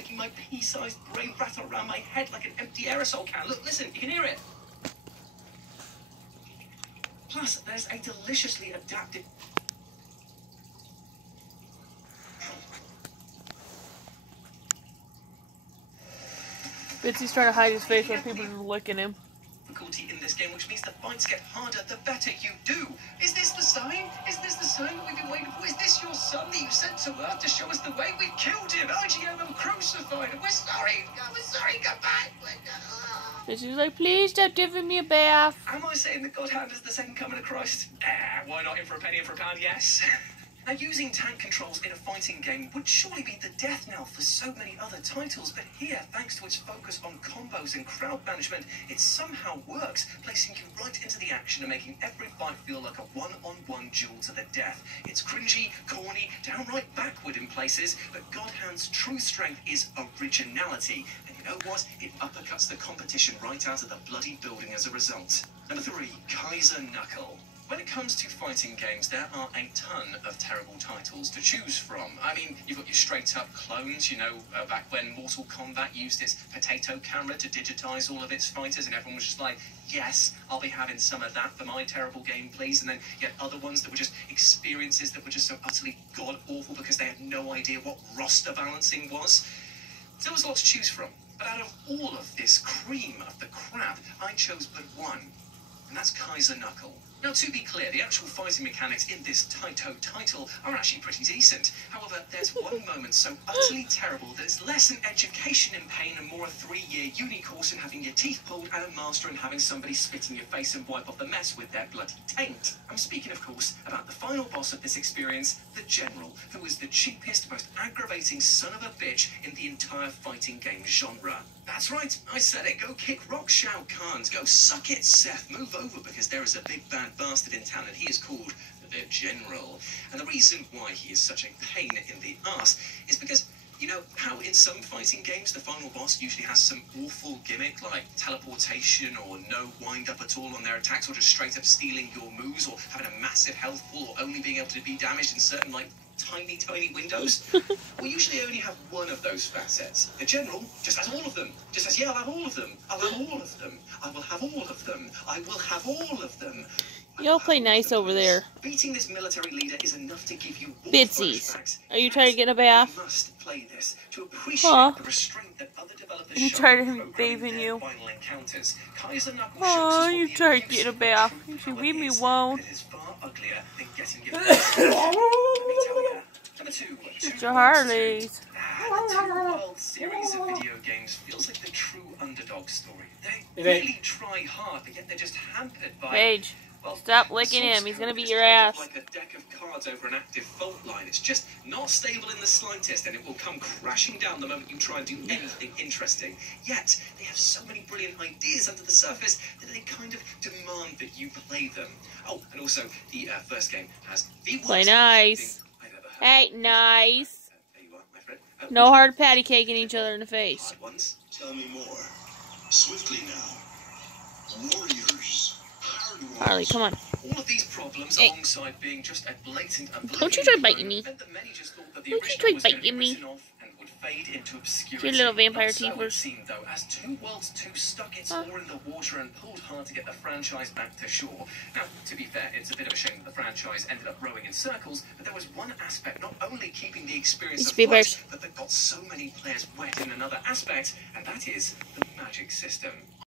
making my pea-sized brain rattle around my head like an empty aerosol can. Look, listen, you can hear it. Plus, there's a deliciously adapted... Bitsy's trying to hide his face when people are licking him. ...difficulty in this game, which means the fights get harder the better you do. Is this the sign? Is this the sign that we've been waiting for? Is this your son that you sent to Earth to show us the way? We killed him! IGM and crucified him! We're sorry! We're sorry! Come back! Bitsy's like, please stop giving me a bath. Am I saying that God hand is the second coming of Christ? Why not in for a penny and for a pound? Yes. Now, using tank controls in a fighting game would surely be the death knell for so many other titles, but here, thanks to its focus on combos and crowd management, it somehow works, placing you right into the action and making every fight feel like a one-on-one duel to the death. It's cringy, corny, downright backward in places, but God Hand's true strength is originality. And you know what? It uppercuts the competition right out of the bloody building as a result. Number 3, Kaiser Knuckle. When it comes to fighting games, there are a ton of terrible titles to choose from. I mean, you've got your straight-up clones, you know, back when Mortal Kombat used its potato camera to digitize all of its fighters, and everyone was just like, yes, I'll be having some of that for my terrible game, please. And then you had other ones that were just experiences that were just so utterly god-awful because they had no idea what roster balancing was. So there was a lot to choose from. But out of all of this cream of the crap, I chose but one, and that's Kaiser Knuckle. Now, to be clear, the actual fighting mechanics in this Taito title are actually pretty decent. However, there's one moment so utterly terrible that it's less an education in pain and more a 3-year uni course in having your teeth pulled and a master in having somebody spit in your face and wipe off the mess with their bloody taint. I'm speaking, of course, about the final boss of this experience, the General, who is the cheapest, most aggravating son of a bitch in the entire fighting game genre. That's right, I said it. Go kick rock, Shao Kahn. Go suck it, Seth. Move over because there is a big bad bastard in town and he is called the General. And the reason why he is such a pain in the arse is because, you know how in some fighting games the final boss usually has some awful gimmick like teleportation or no wind-up at all on their attacks, or just straight up stealing your moves, or having a massive health pool, or only being able to be damaged in certain, like, tiny windows? We usually only have one of those facets. The General just has all of them. Just says, yeah, I'll have all of them. I'll have all of them. I will have all of them. I will have all of them. Y'all play nice over there. Beating this military leader is enough to give you Bitsy's. Are you trying to get a bath? You must play this to appreciate the restraint that other developers You show tried in to bathe in you. final encounters. Kaiser Knuckle Oh, shows us you what tried the to get a abuse bath. of true You should power leave me is, alone. and it is far uglier than getting your Let me tell you. Number 2. It's your Harleys. The 2 World series of video games feels like the true underdog story. They really try hard, but yet they're just hampered by... Paige, well, stop licking him. He's gonna beat your ass. Like a deck of cards over an active fault line. It's just not stable in the slightest, and it will come crashing down the moment you try and do anything interesting. Yet, they have so many brilliant ideas under the surface that they kind of demand that you play them. Oh, and also, the first game has the worst Play nice. I've ever heard. Hey, nice. There you are, my friend. No hard patty caking each other in the face. Hard ones. Tell me more. Swiftly now. Warriors. Harley, come on. All of these problems, alongside being just a blatant and Don't you try biting me. meant that many just thought that the Don't you original try was going to be biting me. written off and would fade into obscurity. Your little vampire Not so it teethers. seemed, though, as 2 Worlds 2 stuck its oar in the water and pulled hard to get the franchise back to shore. Now, to be fair, it's a bit of a shame that the franchise ended up rowing in circles, but there was one aspect not only keeping the experience afloat, but that got so many players wet in another aspect, and that is the magic system.